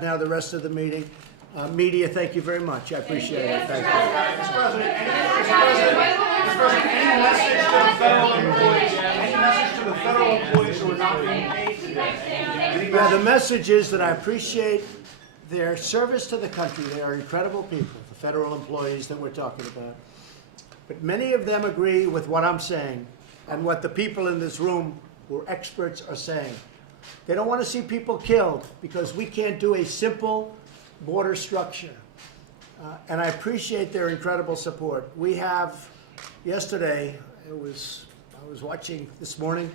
have now the rest of the meeting. Media, thank you very much. I appreciate it. Thank you. Mr. President, any message to the federal employees? Any message to the federal employees who are not being paid today? Yeah, the message is that I appreciate their service to the country. They are incredible people, the federal employees that we're talking about. But many of them agree with what I'm saying and what the people in this room who are experts are saying. They don't want to see people killed because we can't do a simple border structure. And I appreciate their incredible support. We have, yesterday, I was watching this morning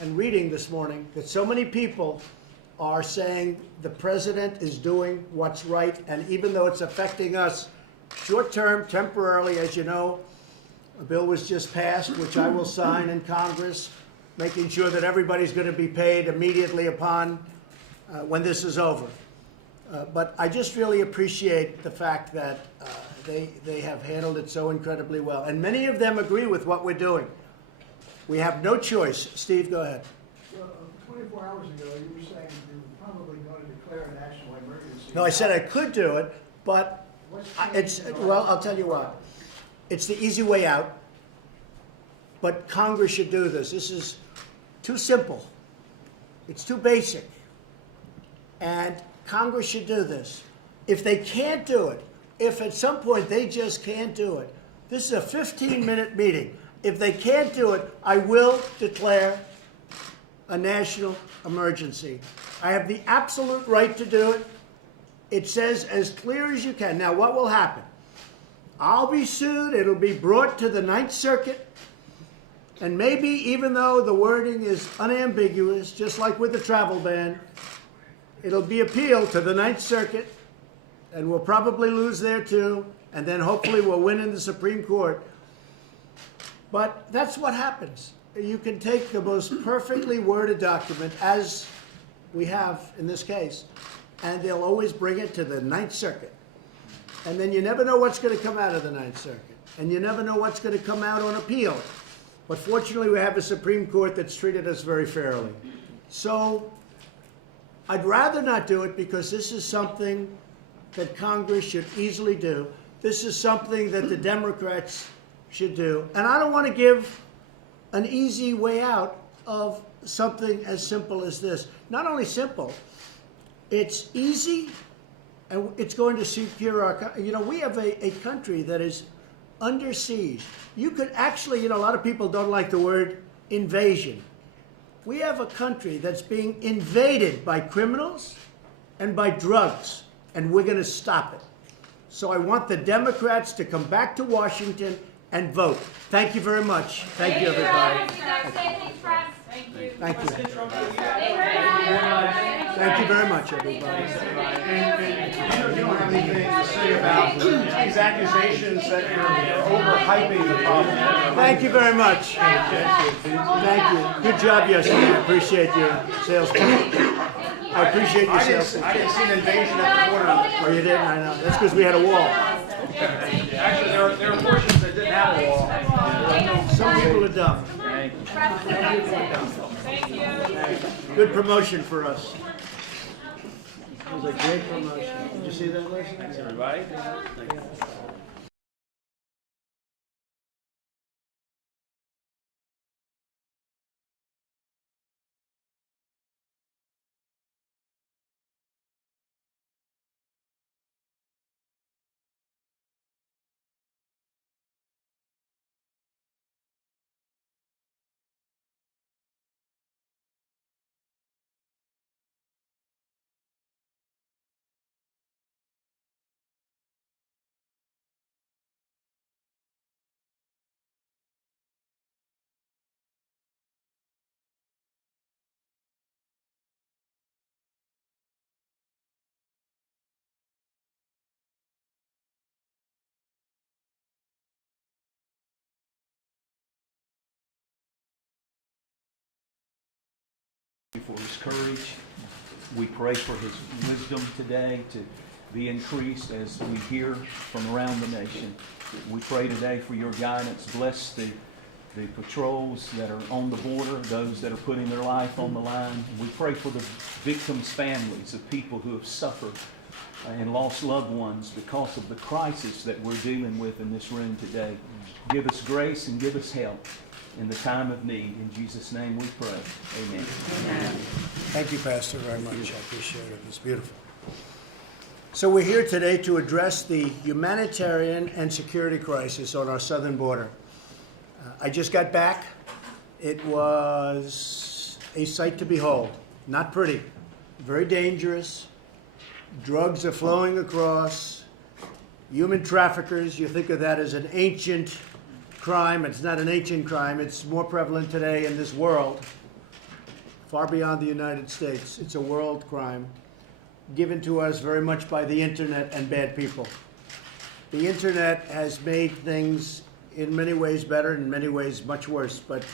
and reading this morning that so many people are saying the president is doing what's right, and even though it's affecting us short-term, temporarily, as you know, a bill was just passed, which I will sign in Congress, making sure that everybody's going to be paid immediately upon when this is over. But I just really appreciate the fact that they have handled it so incredibly well. And many of them agree with what we're doing. We have no choice. Steve, go ahead. Well, 24 hours ago, you were saying you were probably going to declare a national emergency. No, I said I could do it, but well, I'll tell you what. It's the easy way out. But Congress should do this. This is too simple. It's too basic. And Congress should do this. If they can't do it, if at some point they just can't do it, this is a 15-minute meeting. If they can't do it, I will declare a national emergency. I have the absolute right to do it. It says as clear as you can. Now, what will happen? I'll be sued. It'll be brought to the Ninth Circuit. And maybe, even though the wording is unambiguous, just like with the travel ban, it'll be appealed to the Ninth Circuit, and we'll probably lose there too, and then hopefully we'll win in the Supreme Court. But that's what happens. You can take the most perfectly worded document, as we have in this case, and they'll always bring it to the Ninth Circuit. And then you never know what's going to come out of the Ninth Circuit, and you never know what's going to come out on appeal. But fortunately, we have a Supreme Court that's treated us very fairly. So I'd rather not do it because this is something that Congress should easily do. This is something that the Democrats should do. And I don't want to give an easy way out of something as simple as this. Not only simple, it's easy, and it's going to secure our, we have a country that is under siege. You could actually, a lot of people don't like the word invasion. We have a country that's being invaded by criminals and by drugs, and we're going to stop it. So I want the Democrats to come back to Washington and vote. Thank you very much. Thank you, everybody. Thank you. Thank you. Thank you very much, everybody. You don't have anything to say about these accusations that you're overhyping the problem. Thank you very much. Thank you. Good job yesterday. I appreciate your sales pitch. I appreciate your sales pitch. I didn't see an invasion at the border. Oh, you didn't? I know. That's because we had a wall. Actually, there are portions that didn't have a wall. Some people are dumb. Thank you. Good promotion for us. It was a great promotion. Did you see that, Liz? Thanks, everybody. For his courage. We pray for his wisdom today to be increased as we hear from around the nation. We pray today for your guidance. Bless the the patrols that are on the border, those that are putting their life on the line. We pray for the victims' families of people who have suffered and lost loved ones because of the crisis that we're dealing with in this room today. Give us grace and give us help in the time of need. In Jesus' name we pray. Amen. Thank you, Pastor, very much. I appreciate it. It's beautiful. So we're here today to address the humanitarian and security crisis on our southern border. I just got back. It was a sight to behold. Not pretty. Very dangerous. Drugs are flowing across. Human traffickers, you think of that as an ancient crime. It's not an ancient crime. It's more prevalent today in this world, far beyond the United States. It's a world crime given to us very much by the internet and bad people. The internet has made things in many ways better, in many ways much worse, but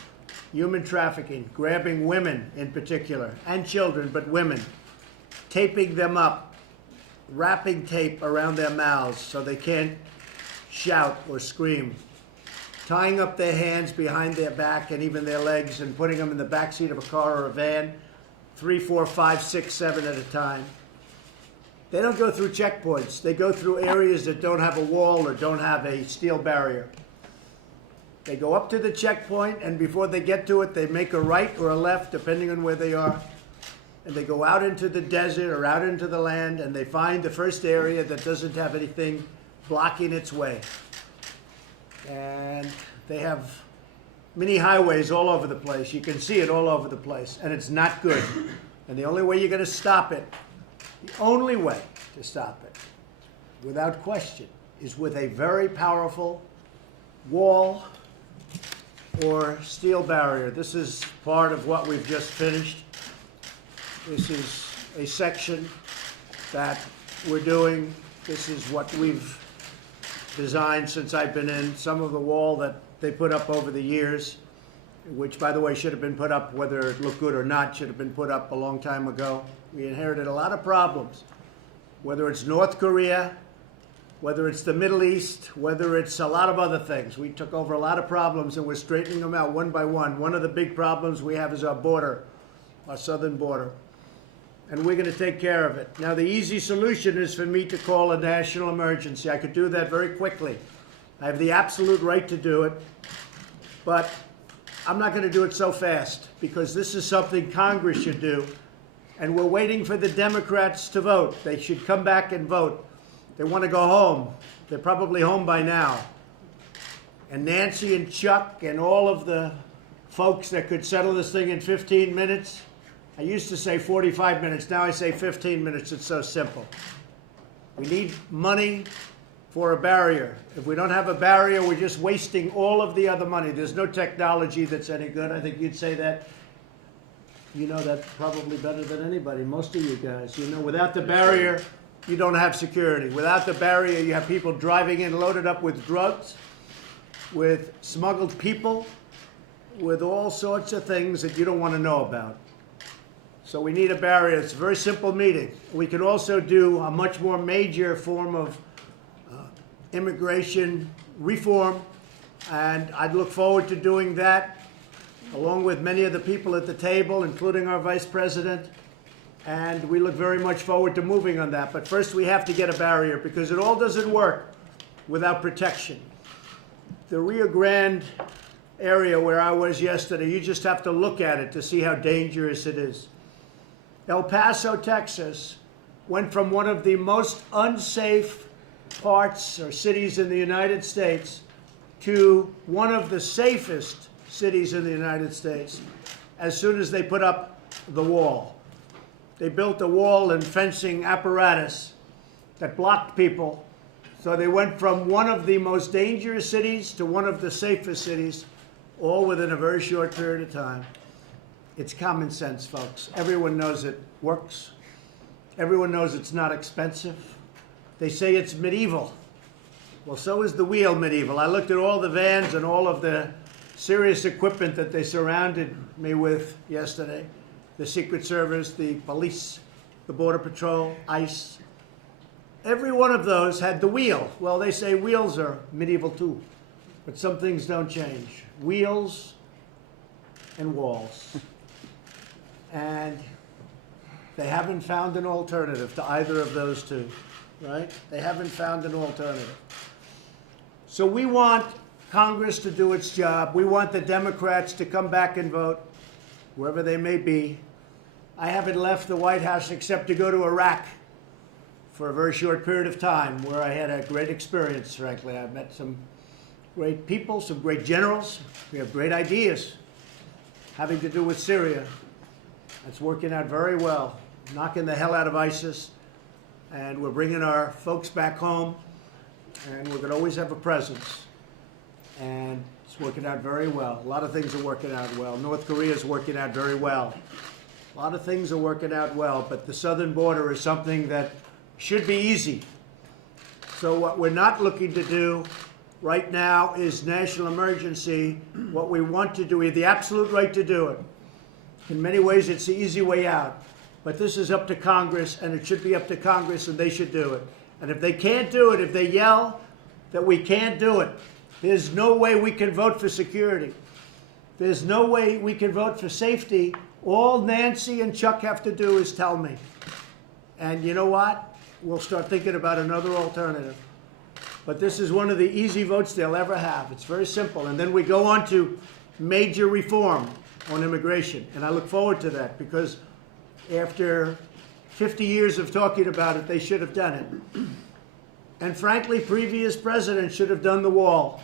human trafficking, grabbing women in particular, and children, but women, taping them up, wrapping tape around their mouths so they can't shout or scream, tying up their hands behind their back and even their legs and putting them in the back seat of a car or a van, 3, 4, 5, 6, 7 at a time. They don't go through checkpoints. They go through areas that don't have a wall or don't have a steel barrier. They go up to the checkpoint, and before they get to it, they make a right or a left, depending on where they are. And they go out into the desert or out into the land, and they find the first area that doesn't have anything blocking its way. And they have mini highways all over the place. You can see it all over the place, and it's not good. And the only way you're going to stop it, the only way to stop it, without question, is with a very powerful wall or steel barrier. This is part of what we've just finished. This is a section that we're doing. This is what we've designed since I've been in. Some of the wall that they put up over the years, which, by the way, should have been put up, whether it looked good or not, should have been put up a long time ago. We inherited a lot of problems, whether it's North Korea, whether it's the Middle East, whether it's a lot of other things. We took over a lot of problems, and we're straightening them out one by one. One of the big problems we have is our border, our southern border. And we're going to take care of it. Now, the easy solution is for me to call a national emergency. I could do that very quickly. I have the absolute right to do it. But I'm not going to do it so fast, because this is something Congress should do. And we're waiting for the Democrats to vote. They should come back and vote. They want to go home. They're probably home by now. And Nancy and Chuck and all of the folks that could settle this thing in 15 minutes, I used to say 45 minutes. Now I say 15 minutes. It's so simple. We need money for a barrier. If we don't have a barrier, we're just wasting all of the other money. There's no technology that's any good. I think you'd say that. You know that probably better than anybody, most of you guys. You know, without the barrier, you don't have security. Without the barrier, you have people driving in loaded up with drugs, with smuggled people, with all sorts of things that you don't want to know about. So we need a barrier. It's a very simple meeting. We could also do a much more major form of immigration reform, and I'd look forward to doing that along with many of the people at the table, including our vice president, and we look very much forward to moving on that. But first we have to get a barrier, because it all doesn't work without protection. The Rio Grande area where I was yesterday, you just have to look at it to see how dangerous it is. El Paso, Texas, went from one of the most unsafe parts or cities in the United States to one of the safest cities in the United States as soon as they put up the wall. They built a wall and fencing apparatus that blocked people. So they went from one of the most dangerous cities to one of the safest cities, all within a very short period of time. It's common sense, folks. Everyone knows it works. Everyone knows it's not expensive. They say it's medieval. Well, so is the wheel medieval. I looked at all the vans and all of the serious equipment that they surrounded me with yesterday. The Secret Service, the police, the Border Patrol, ICE. Every one of those had the wheel. Well, they say wheels are medieval too. but some things don't change. Wheels and walls. And they haven't found an alternative to either of those two, right? They haven't found an alternative. So we want Congress to do its job. We want the Democrats to come back and vote, wherever they may be. I haven't left the White House except to go to Iraq for a very short period of time, where I had a great experience, frankly. I've met some great people, some great generals. We have great ideas having to do with Syria. That's working out very well, knocking the hell out of ISIS. And we're bringing our folks back home, and we're going to always have a presence. And it's working out very well. A lot of things are working out well. North Korea is working out very well. A lot of things are working out well, but the southern border is something that should be easy. So what we're not looking to do right now is national emergency. What we want to do, we have the absolute right to do it. In many ways, it's the easy way out. But this is up to Congress, and it should be up to Congress, and they should do it. And if they can't do it, if they yell that we can't do it, there's no way we can vote for security. There's no way we can vote for safety. All Nancy and Chuck have to do is tell me. And you know what? We'll start thinking about another alternative. But this is one of the easy votes they'll ever have. It's very simple. And then we go on to major reform on immigration. And I look forward to that, because after 50 years of talking about it, they should have done it. And frankly, previous presidents should have done the wall.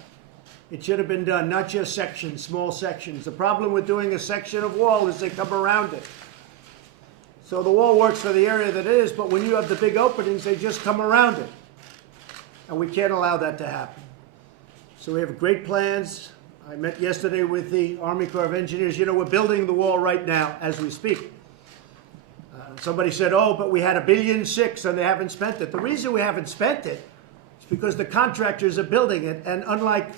It should have been done, not just sections, small sections. The problem with doing a section of wall is they come around it. So the wall works for the area that it is, but when you have the big openings, they just come around it. And we can't allow that to happen. So we have great plans. I met yesterday with the Army Corps of Engineers. You know, we're building the wall right now as we speak. Somebody said, oh, but we had $1.6 billion and they haven't spent it. The reason we haven't spent it is because the contractors are building it. And unlike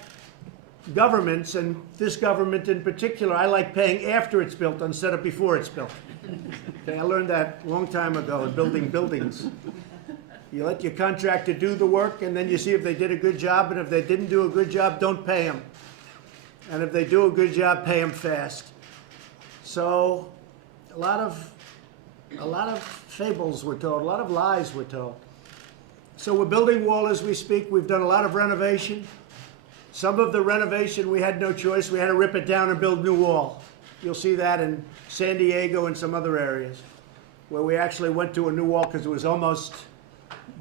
governments, and this government in particular, I like paying after it's built instead of before it's built. Okay, I learned that a long time ago in building buildings. You let your contractor do the work, and then you see if they did a good job, and if they didn't do a good job, don't pay them. And if they do a good job, pay them fast. So a lot of fables were told, a lot of lies were told. So we're building wall as we speak. We've done a lot of renovation. Some of the renovation, we had no choice. We had to rip it down and build new wall. You'll see that in San Diego and some other areas, where we actually went to a new wall because it was almost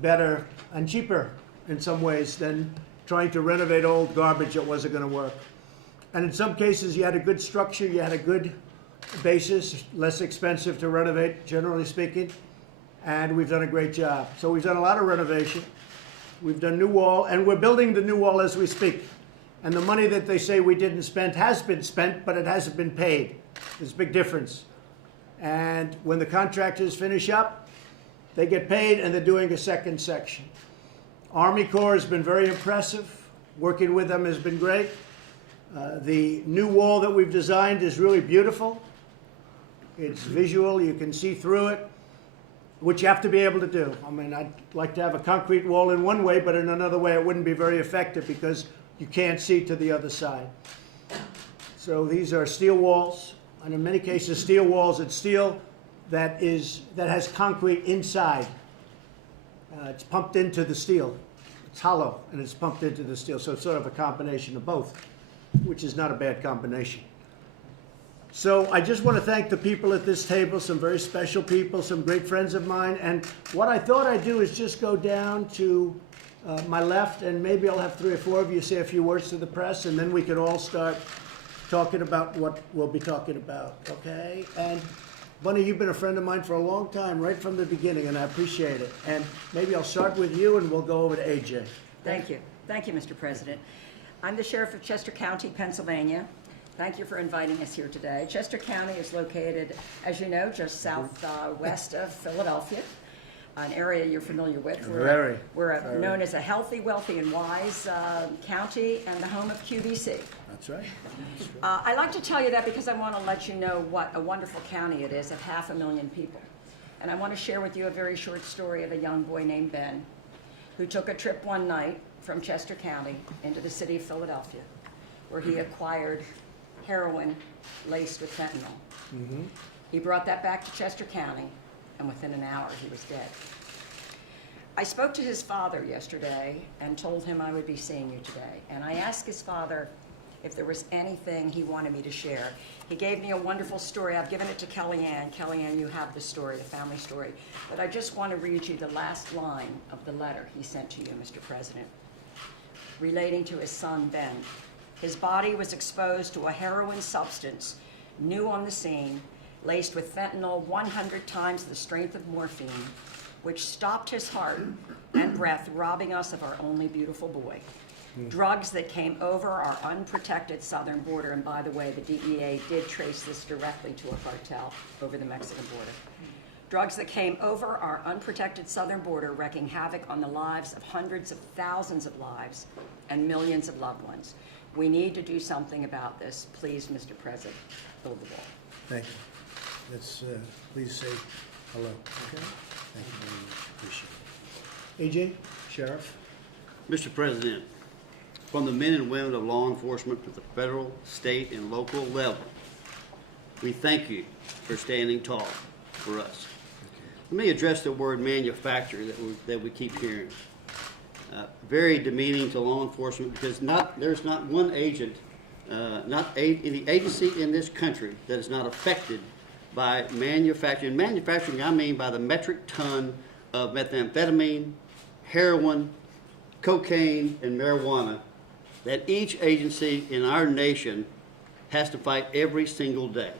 better and cheaper in some ways than trying to renovate old garbage that wasn't going to work. And in some cases, you had a good structure, you had a good basis, less expensive to renovate, generally speaking, and we've done a great job. So we've done a lot of renovation. We've done new wall, and we're building the new wall as we speak. And the money that they say we didn't spend has been spent, but it hasn't been paid. There's a big difference. And when the contractors finish up, they get paid, and they're doing a second section. Army Corps has been very impressive. Working with them has been great. The new wall that we've designed is really beautiful. It's visual, you can see through it, which you have to be able to do. I mean, I'd like to have a concrete wall in one way, but in another way it wouldn't be very effective because you can't see to the other side. So these are steel walls, and in many cases steel walls, it's steel that has concrete inside. It's pumped into the steel. It's hollow and it's pumped into the steel, so it's sort of a combination of both, which is not a bad combination. So I just want to thank the people at this table, some very special people, some great friends of mine. And what I thought I'd do is just go down to my left, and maybe I'll have 3 or 4 of you say a few words to the press, and then we can all start talking about what we'll be talking about, okay? And Bunny, you've been a friend of mine for a long time, right from the beginning, and I appreciate it. And maybe I'll start with you, and we'll go over to AJ. Thank you. Thank you, Mr. President. I'm the Sheriff of Chester County, Pennsylvania. Thank you for inviting us here today. Chester County is located, as you know, just southwest of Philadelphia, an area you're familiar with. We're known as a healthy, wealthy, and wise county and the home of QVC. That's right. I like to tell you that because I want to let you know what a wonderful county it is of 500,000 people. And I want to share with you a very short story of a young boy named Ben who took a trip one night from Chester County into the city of Philadelphia, where he acquired heroin laced with fentanyl. He brought that back to Chester County, and within an hour, he was dead. I spoke to his father yesterday and told him I would be seeing you today. And I asked his father if there was anything he wanted me to share. He gave me a wonderful story. I've given it to Kellyanne. Kellyanne, you have the story, the family story. But I just want to read you the last line of the letter he sent to you, Mr. President, relating to his son, Ben. His body was exposed to a heroin substance, new on the scene, laced with fentanyl 100 times the strength of morphine, which stopped his heart and breath, robbing us of our only beautiful boy. Drugs that came over our unprotected southern border, and by the way, the DEA did trace this directly to a cartel over the Mexican border. Drugs that came over our unprotected southern border, wreaking havoc on the lives of hundreds of thousands of lives and millions of loved ones. We need to do something about this. Please, Mr. President, build the wall. Thank you. Let's, please say hello. Okay? Thank you very much. Appreciate it. AJ, Sheriff? Mr. President, from the men and women of law enforcement to the federal, state, and local level, we thank you for standing tall for us. Let me address the word manufacture that we keep hearing. Very demeaning to law enforcement because there's not one agent, not any agency in this country that is not affected by manufacturing. Manufacturing, I mean by the metric ton of methamphetamine, heroin, cocaine, and marijuana that each agency in our nation has to fight every single day.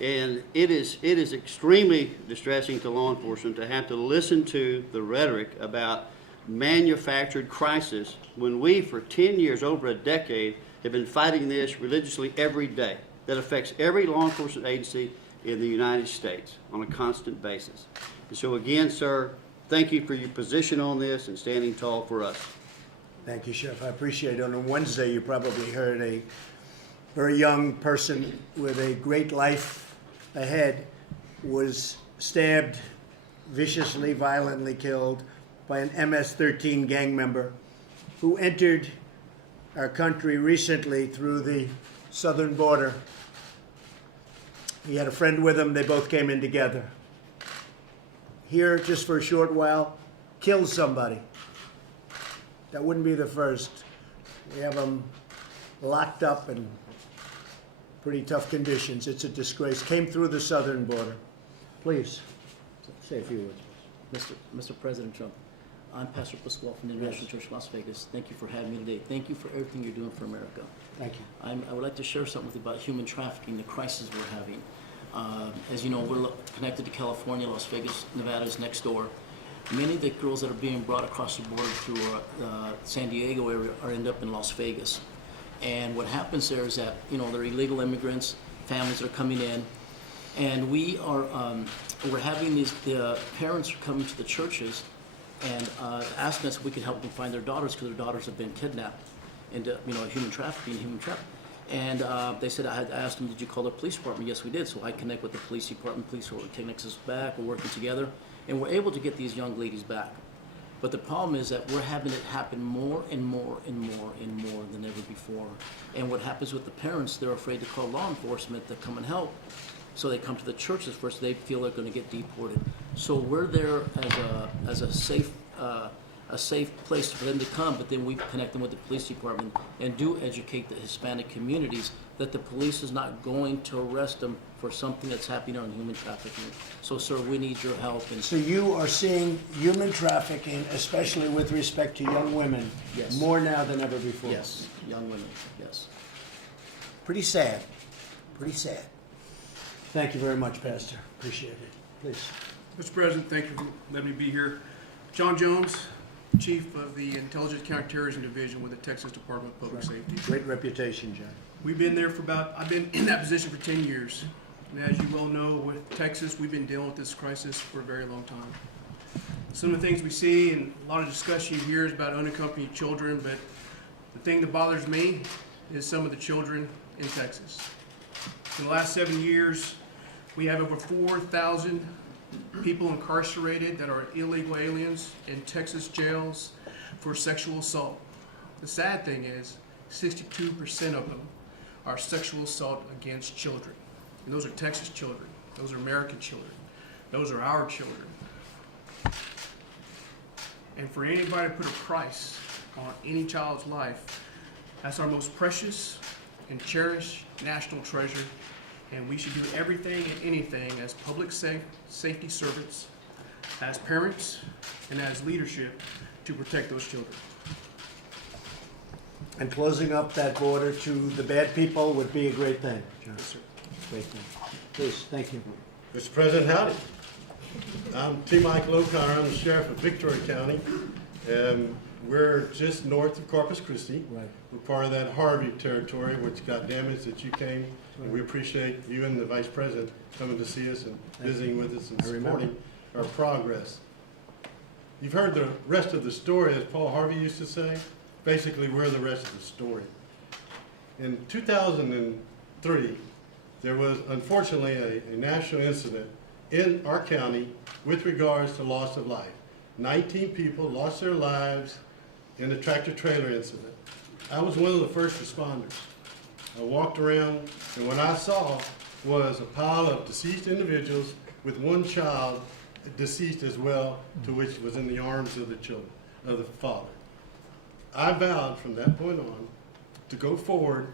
And it is extremely distressing to law enforcement to have to listen to the rhetoric about manufactured crisis when we, for 10 years, over a decade, have been fighting this religiously every day. That affects every law enforcement agency in the United States on a constant basis. And so again, sir, thank you for your position on this and standing tall for us. Thank you, Sheriff. I appreciate it. On Wednesday, you probably heard a very young person with a great life ahead was stabbed, viciously, violently killed by an MS-13 gang member who entered our country recently through the southern border. He had a friend with him. They both came in together. Here, just for a short while, killed somebody. That wouldn't be the first. We have them locked up in pretty tough conditions. It's a disgrace. Came through the southern border. Please, say a few words. Mr. President Trump, I'm Pastor Pasquale from the International Church Las Vegas. Thank you for having me today. Thank you for everything you're doing for America. Thank you. I would like to share something with you about human trafficking, the crisis we're having. As you know, we're connected to California. Las Vegas, Nevada is next door. Many of the girls that are being brought across the border through San Diego area are end up in Las Vegas. And what happens there is that, you know, they're illegal immigrants, families are coming in, and we're having these, the parents are coming to the churches and asking us if we can help them find their daughters because their daughters have been kidnapped into, you know, human trafficking. And they said, I asked them, did you call the police department? Yes, we did. So I connect with the police department. Police connects us back. We're working together. And we're able to get these young ladies back. But the problem is that we're having it happen more and more and more and more than ever before. And what happens with the parents, they're afraid to call law enforcement to come and help. So they come to the churches first. They feel they're going to get deported. So we're there as a safe place for them to come, but then we connect them with the police department and do educate the Hispanic communities that the police is not going to arrest them for something that's happening on human trafficking. So, sir, we need your help. And So you are seeing human trafficking, especially with respect to young women, Yes. more now than ever before. yes, young women, yes. Pretty sad. Pretty sad. Thank you very much, Pastor. Appreciate it. Please. Mr. President, thank you for letting me be here. John Jones, Chief of the Intelligence Counterterrorism Division with the Texas Department of Public Safety. Great reputation, John. We've been there for I've been in that position for 10 years. And as you well know, with Texas, we've been dealing with this crisis for a very long time. Some of the things we see and a lot of discussion you hear is about unaccompanied children, but the thing that bothers me is some of the children in Texas. In the last 7 years, we have over 4,000 people incarcerated that are illegal aliens in Texas jails. for sexual assault. The sad thing is 62% of them are sexual assault against children. And those are Texas children. Those are American children. Those are our children. And for anybody to put a price on any child's life, that's our most precious and cherished national treasure, and we should do everything and anything as public safety servants, as parents, and as leadership to protect those children. And closing up that border to the bad people would be a great thing. John. Yes, sir. Great thing. Please, thank you. Mr. President, howdy. I'm T. Mike Lokar. I'm the sheriff of Victoria County. We're just north of Corpus Christi. Right. We're part of that Harvey territory, which got damaged that you came. And we appreciate you and the Vice President coming to see us and visiting with us and supporting our progress. You've heard the rest of the story, as Paul Harvey used to say. Basically, we're the rest of the story. In 2003, there was unfortunately a national incident in our county with regards to loss of life. 19 people lost their lives in a tractor-trailer incident. I was one of the first responders. I walked around, and what I saw was a pile of deceased individuals with one child deceased as well, to which was in the arms of the children, of the father. I vowed from that point on to go forward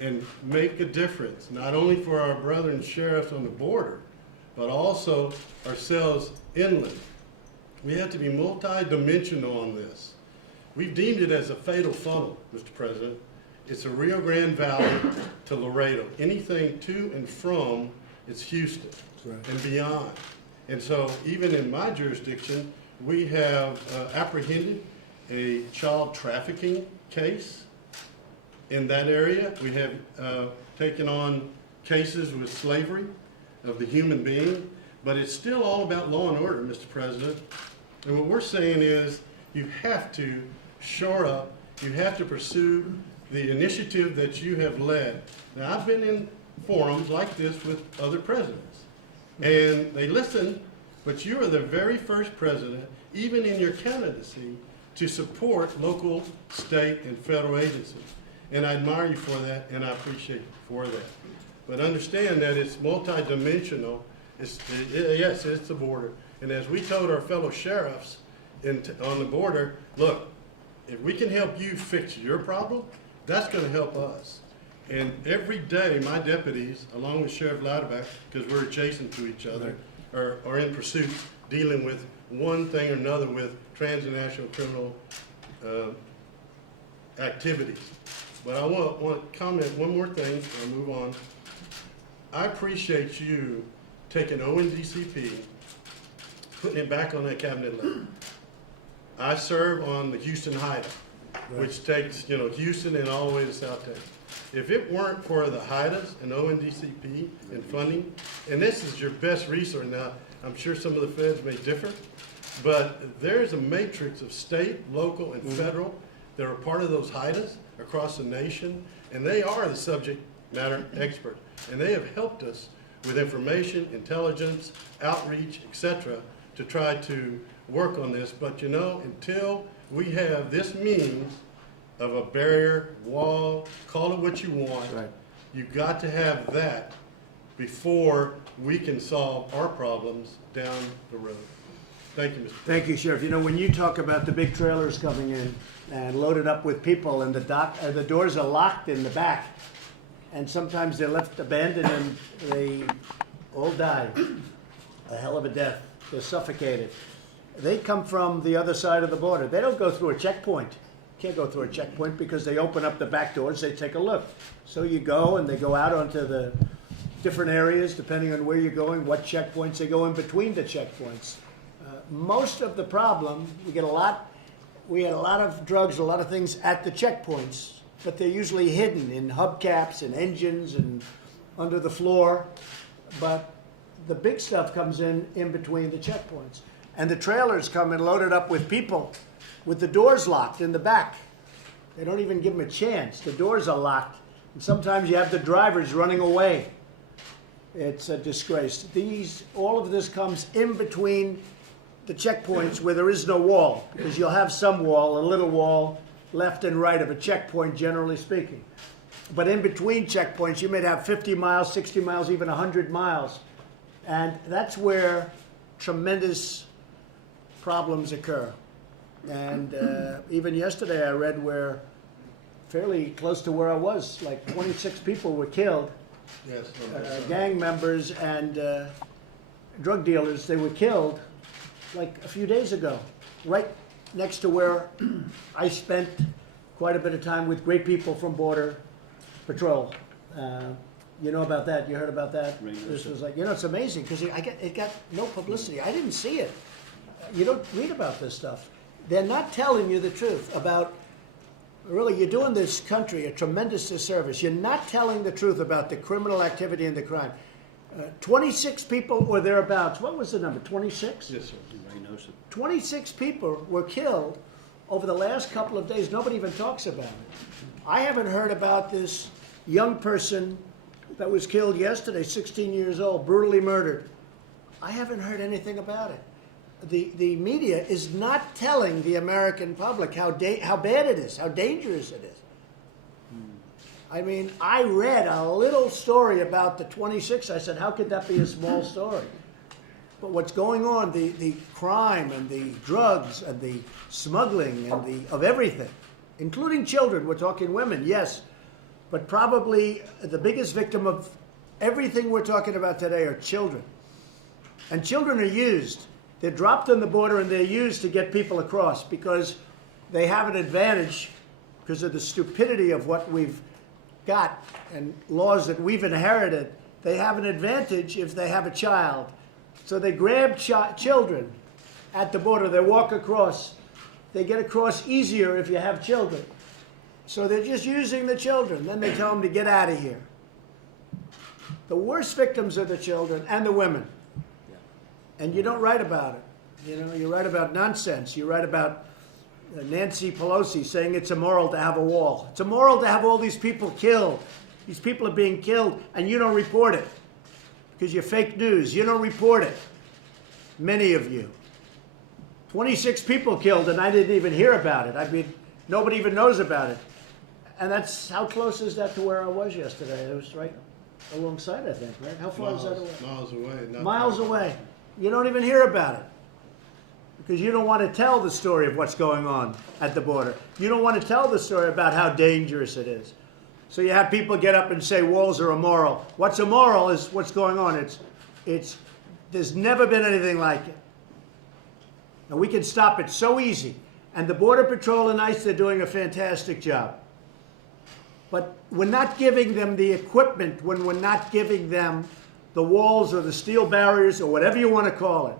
and make a difference, not only for our brethren sheriffs on the border, but also ourselves inland. We have to be multi-dimensional on this. We've deemed it as a fatal funnel, Mr. President. It's a Rio Grande Valley to Laredo. Anything to and from, it's Houston and beyond. And so even in my jurisdiction, we have apprehended a child trafficking case in that area. We have taken on cases with slavery of the human being, but it's still all about law and order, Mr. President. And what we're saying is you have to shore up, you have to pursue the initiative that you have led. Now, I've been in forums like this with other presidents, and they listen, but you are the very first president, even in your candidacy, to support local, state, and federal agencies. And I admire you for that, and I appreciate you for that. But understand that it's multidimensional. Yes, it's the border. And as we told our fellow sheriffs on the border, look, if we can help you fix your problem, that's going to help us. And every day, my deputies, along with Sheriff Louderback, because we're adjacent to each other, are in pursuit, dealing with one thing or another with transnational criminal activities. But I want to comment one more thing before I move on. I appreciate you taking ONDCP, putting it back on that cabinet level. I serve on the Houston HIDA, which takes Houston and all the way to South Texas. If it weren't for the HIDAs and ONDCP and funding, and this is your best resource now, I'm sure some of the feds may differ, but there's a matrix of state, local, and federal that are part of those HIDAs across the nation, and they are the subject matter expert. And they have helped us with information, intelligence, outreach, etc., to try to work on this. But until we have this means of a barrier, wall, call it what you want, you've got to have that before we can solve our problems down the road. Thank you, Mr. Thank you, Sheriff. When you talk about the big trailers coming in and loaded up with people, and the doors are locked in the back, and sometimes they're left abandoned and they all die a hell of a death. They're suffocated. They come from the other side of the border. They don't go through a checkpoint. Can't go through a checkpoint because they open up the back doors, they take a look. So you go and they go out onto the different areas depending on where you're going, what checkpoints. They go in between the checkpoints. Most of the problem, we had a lot of drugs, a lot of things at the checkpoints, but they're usually hidden in hubcaps and engines and under the floor. But the big stuff comes in between the checkpoints. And the trailers come in loaded up with people with the doors locked in the back. They don't even give them a chance. The doors are locked. And sometimes you have the drivers running away. It's a disgrace. All of this comes in between the checkpoints where there is no wall, because you'll have some wall, a little wall, left and right of a checkpoint, generally speaking. But in between checkpoints, you may have 50 miles, 60 miles, even 100 miles. And that's where tremendous problems occur. And even yesterday I read where, fairly close to where I was, like 26 people were killed. Yes. Gang members and drug dealers, they were killed like a few days ago, right next to where I spent quite a bit of time with great people from Border Patrol. You know about that? You heard about that? This was like, it's amazing because it got no publicity. I didn't see it. You don't read about this stuff. They're not telling you the truth about, really, you're doing this country a tremendous disservice. You're not telling the truth about the criminal activity and the crime. 26 people or thereabouts. What was the number? 26? Yes, sir. 26 people were killed over the last couple of days. Nobody even talks about it. I haven't heard about this young person that was killed yesterday, 16 years old, brutally murdered. I haven't heard anything about it. The media is not telling the American public how bad it is, how dangerous it is. I mean, I read a little story about the 26. I said, how could that be a small story? But what's going on, the crime and the drugs and the smuggling and of everything, including children, we're talking women, yes, but probably the biggest victim of everything we're talking about today are children. And children are used. They're dropped on the border and they're used to get people across because they have an advantage because of the stupidity of what we've got and laws that we've inherited. They have an advantage if they have a child. So they grab children at the border. They walk across. They get across easier if you have children. So they're just using the children. Then they tell them to get out of here. The worst victims are the children and the women. And you don't write about it. You write about nonsense. You write about Nancy Pelosi saying it's immoral to have a wall. It's immoral to have all these people killed. These people are being killed, and you don't report it because you're fake news. You don't report it. Many of you. 26 people killed, and I didn't even hear about it. I mean, nobody even knows about it. And that's, how close is that to where I was yesterday? It was right alongside, I think, right? How far is that away? Miles away. Miles away. You don't even hear about it because you don't want to tell the story of what's going on at the border. You don't want to tell the story about how dangerous it is. So you have people get up and say walls are immoral. What's immoral is what's going on. There's never been anything like it. And we can stop it so easy. And the Border Patrol and ICE, they're doing a fantastic job. But we're not giving them the equipment when we're not giving them the walls or the steel barriers or whatever you want to call it.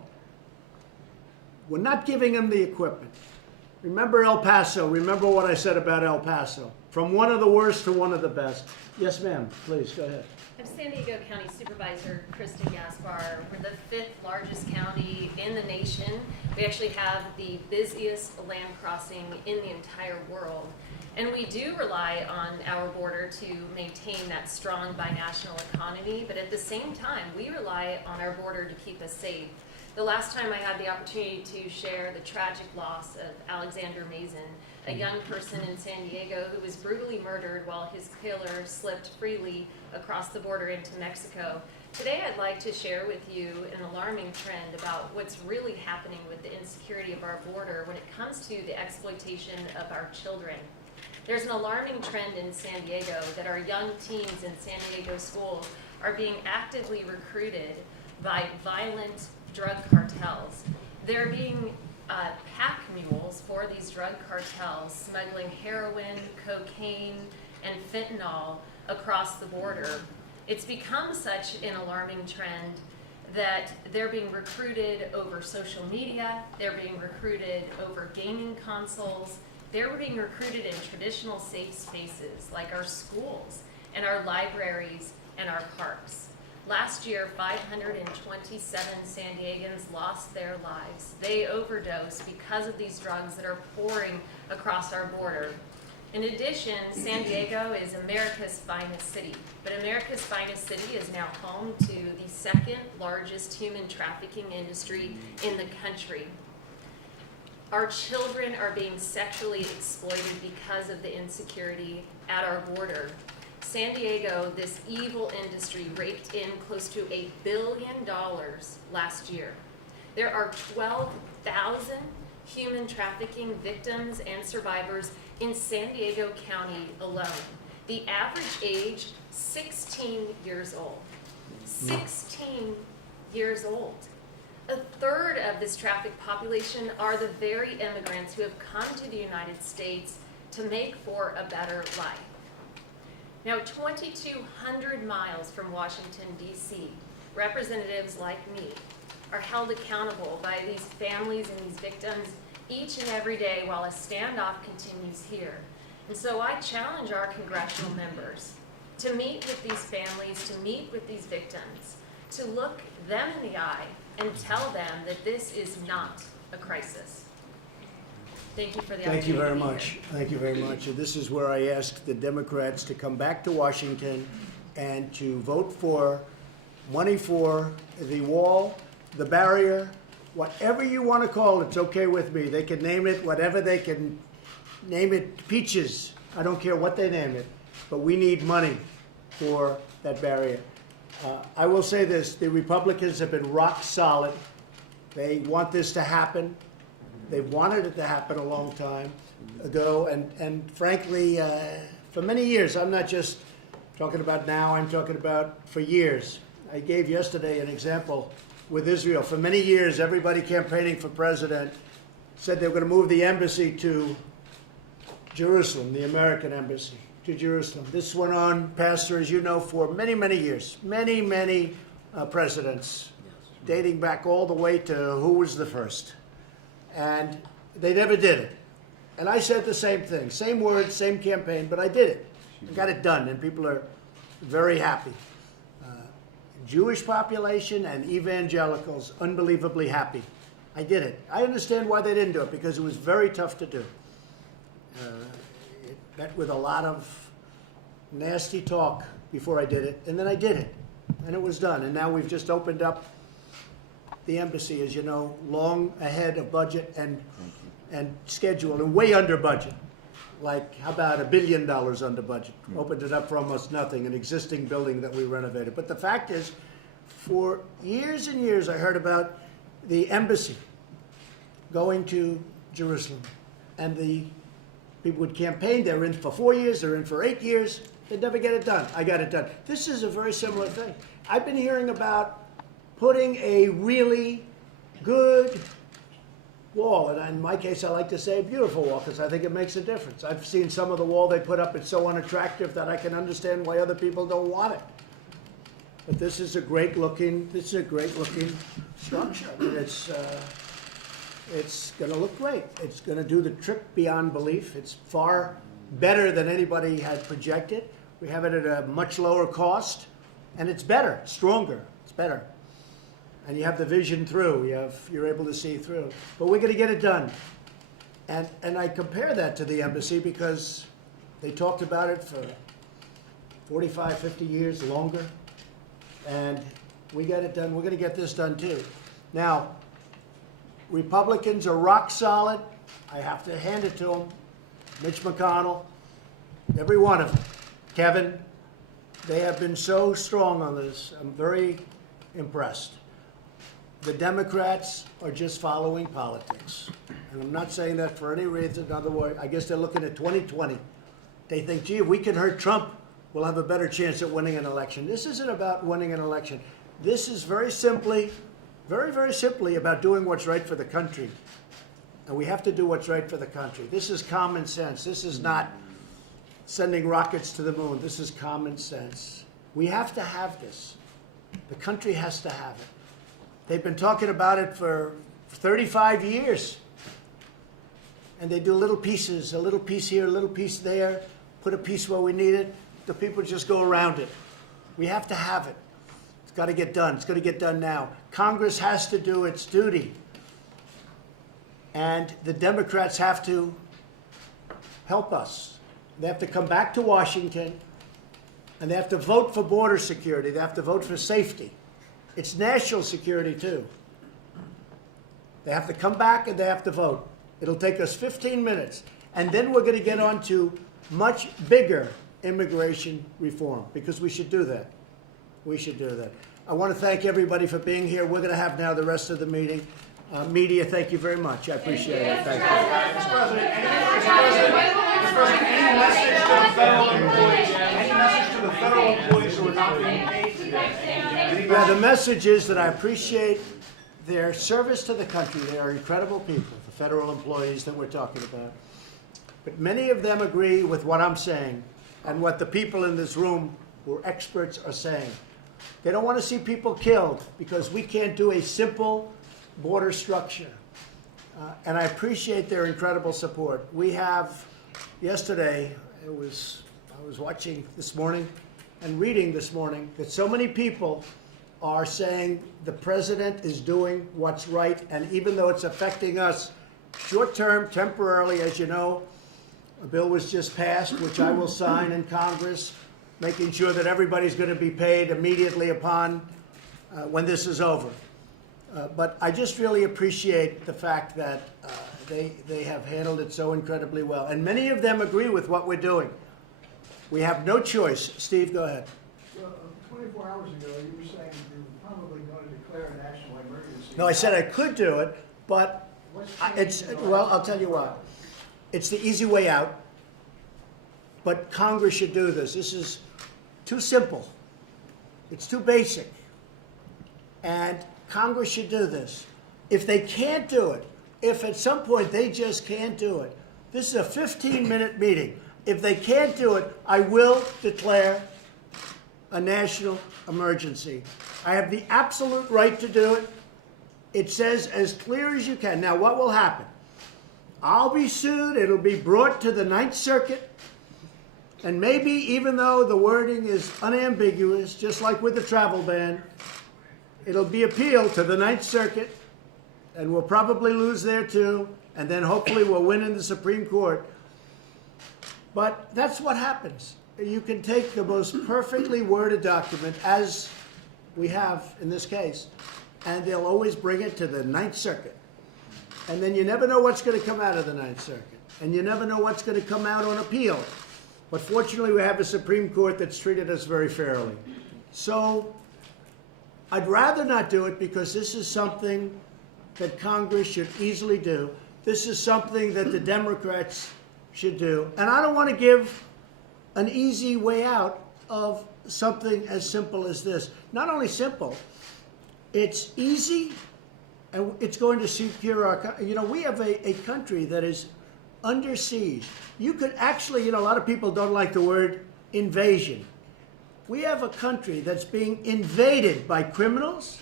We're not giving them the equipment. Remember El Paso. Remember what I said about El Paso. From one of the worst to one of the best. Yes, ma'am. Please, go ahead. I'm San Diego County Supervisor Kristen Gaspar. We're the 5th largest county in the nation. We actually have the busiest land crossing in the entire world. And we do rely on our border to maintain that strong binational economy, but at the same time, we rely on our border to keep us safe. The last time I had the opportunity to share the tragic loss of Alexander Mazin, a young person in San Diego who was brutally murdered while his killer slipped freely across the border into Mexico. Today I'd like to share with you an alarming trend about what's really happening with the insecurity of our border when it comes to the exploitation of our children. There's an alarming trend in San Diego that our young teens in San Diego schools are being actively recruited by violent drug cartels. They're being pack mules for these drug cartels, smuggling heroin, cocaine, and fentanyl across the border. It's become such an alarming trend that they're being recruited over social media, they're being recruited over gaming consoles, they're being recruited in traditional safe spaces like our schools and our libraries and our parks. Last year, 527 San Diegans lost their lives. They overdosed because of these drugs that are pouring across our border. In addition, San Diego is America's finest city, but America's finest city is now home to the second largest human trafficking industry in the country. Our children are being sexually exploited because of the insecurity at our border. San Diego, this evil industry, raked in close to $1 billion last year. There are 12,000 human trafficking victims and survivors in San Diego County alone. The average age, 16 years old. 16 years old. A third of this trafficked population are the very immigrants who have come to the United States to make for a better life. Now, 2,200 miles from Washington, D.C., representatives like me are held accountable by these families and these victims each and every day while a standoff continues here. And so I challenge our congressional members to meet with these families, to meet with these victims, to look them in the eye and tell them that this is not a crisis. Thank you for the opportunity. Thank you very to be much. here. Thank you very much. And this is where I ask the Democrats to come back to Washington and to vote for money for the wall, the barrier, whatever you want to call it, it's okay with me. They can name it whatever they can name it, peaches. I don't care what they name it, but we need money for that barrier. I will say this, the Republicans have been rock solid. They want this to happen. They've wanted it to happen a long time ago, and frankly, for many years, I'm not just talking about now, I'm talking about for years. I gave yesterday an example with Israel. For many years, everybody campaigning for president said they were going to move the embassy to Jerusalem, the American embassy to Jerusalem. This went on, Pastor, as you know, for many, many years, many presidents, dating back all the way to who was the first. And they never did it. And I said the same thing, same words, same campaign, but I did it. I got it done, and people are very happy. Jewish population and evangelicals, unbelievably happy. I did it. I understand why they didn't do it, because it was very tough to do. It met with a lot of nasty talk before I did it, and then I did it, and it was done. And now we've just opened up the embassy, as you know, long ahead of budget and schedule, and way under budget. Like, how about $1 billion under budget? Opened it up for almost nothing, an existing building that we renovated. But the fact is, for years and years, I heard about the embassy going to Jerusalem. And the people would campaign, they're in for 4 years, they're in for 8 years, they'd never get it done. I got it done. This is a very similar thing. I've been hearing about putting a really good wall, and in my case, I like to say a beautiful wall, because I think it makes a difference. I've seen some of the wall they put up, it's so unattractive that I can understand why other people don't want it. But this is a great looking structure. I mean, it's going to look great. It's going to do the trick beyond belief. It's far better than anybody had projected. We have it at a much lower cost, and it's better, stronger. It's better. And you have the vision through. You're able to see through. But we're going to get it done. And I compare that to the embassy because they talked about it for 45, 50 years, longer. And we got it done. We're going to get this done too. Now, Republicans are rock solid. I have to hand it to them. Mitch McConnell, every one of them. Kevin, they have been so strong on this. I'm very impressed. The Democrats are just following politics. And I'm not saying that for any reason. Otherwise, I guess they're looking at 2020. They think, gee, if we can hurt Trump, we'll have a better chance at winning an election. This isn't about winning an election. This is very simply, very simply about doing what's right for the country. And we have to do what's right for the country. This is common sense. This is not sending rockets to the moon. This is common sense. We have to have this. The country has to have it. They've been talking about it for 35 years. And they do little pieces, a little piece here, a little piece there, put a piece where we need it. The people just go around it. We have to have it. It's got to get done. It's going to get done now. Congress has to do its duty. And the Democrats have to help us. They have to come back to Washington, and they have to vote for border security. They have to vote for safety. It's national security, too. They have to come back and they have to vote. It'll take us 15 minutes. And then we're going to get on to much bigger immigration reform, because we should do that. We should do that. I want to thank everybody for being here. We're going to have now the rest of the meeting. Media, thank you very much. I appreciate it. Thank you. Mr. President, any message to the federal employees? Any message to the federal employees who are not being paid today? Yeah, the message is that I appreciate their service to the country. They are incredible people, the federal employees that we're talking about. But many of them agree with what I'm saying and what the people in this room who are experts are saying. They don't want to see people killed because we can't do a simple border structure. And I appreciate their incredible support. We have, yesterday, I was watching this morning and reading this morning that so many people are saying the president is doing what's right, and even though it's affecting us short-term, temporarily, as you know, a bill was just passed, which I will sign in Congress, making sure that everybody's going to be paid immediately upon when this is over. But I just really appreciate the fact that they have handled it so incredibly well. And many of them agree with what we're doing. We have no choice. Steve, go ahead. Well, 24 hours ago, you were saying you were probably going to declare a national emergency. No, I said I could do it, but well, I'll tell you what. It's the easy way out. But Congress should do this. This is too simple. It's too basic. And Congress should do this. If they can't do it, if at some point they just can't do it, this is a 15-minute meeting. If they can't do it, I will declare a national emergency. I have the absolute right to do it. It says as clear as you can. Now, what will happen? I'll be sued. It'll be brought to the Ninth Circuit. And maybe, even though the wording is unambiguous, just like with the travel ban, it'll be appealed to the Ninth Circuit, and we'll probably lose there too, and then hopefully we'll win in the Supreme Court. But that's what happens. You can take the most perfectly worded document, as we have in this case, and they'll always bring it to the Ninth Circuit. And then you never know what's going to come out of the Ninth Circuit, and you never know what's going to come out on appeal. But fortunately, we have a Supreme Court that's treated us very fairly. So I'd rather not do it, because this is something that Congress should easily do. This is something that the Democrats should do. And I don't want to give an easy way out of something as simple as this. Not only simple, it's easy, and it's going to secure our country. You know, we have a country that is under siege. You could actually, you know, a lot of people don't like the word invasion. We have a country that's being invaded by criminals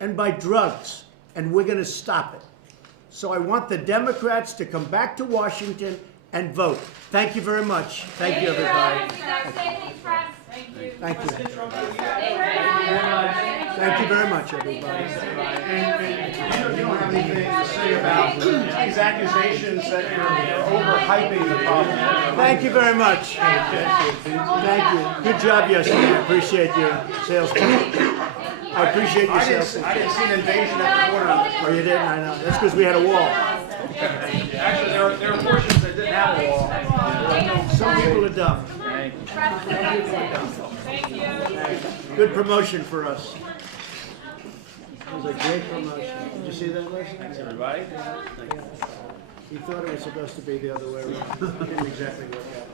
and by drugs, and we're going to stop it. So I want the Democrats to come back to Washington and vote. Thank you very much. Thank you, everybody. Thank you. Thank you. Thank you very much, everybody. You don't have anything to say about these accusations that you're overhyping the problem. Thank you very much. Thank you. Good job yesterday. I appreciate your sales pitch. I appreciate your sales pitch. I didn't see an invasion at the border. Oh, you didn't? I know. That's because we had a wall. Actually, there were portions that didn't have a wall. Some people are dumb. Thank you. Good promotion for us. It was a great promotion. Did you see that, Leslie? Thanks, everybody. He thought it was supposed to be the other way around. It didn't exactly work out.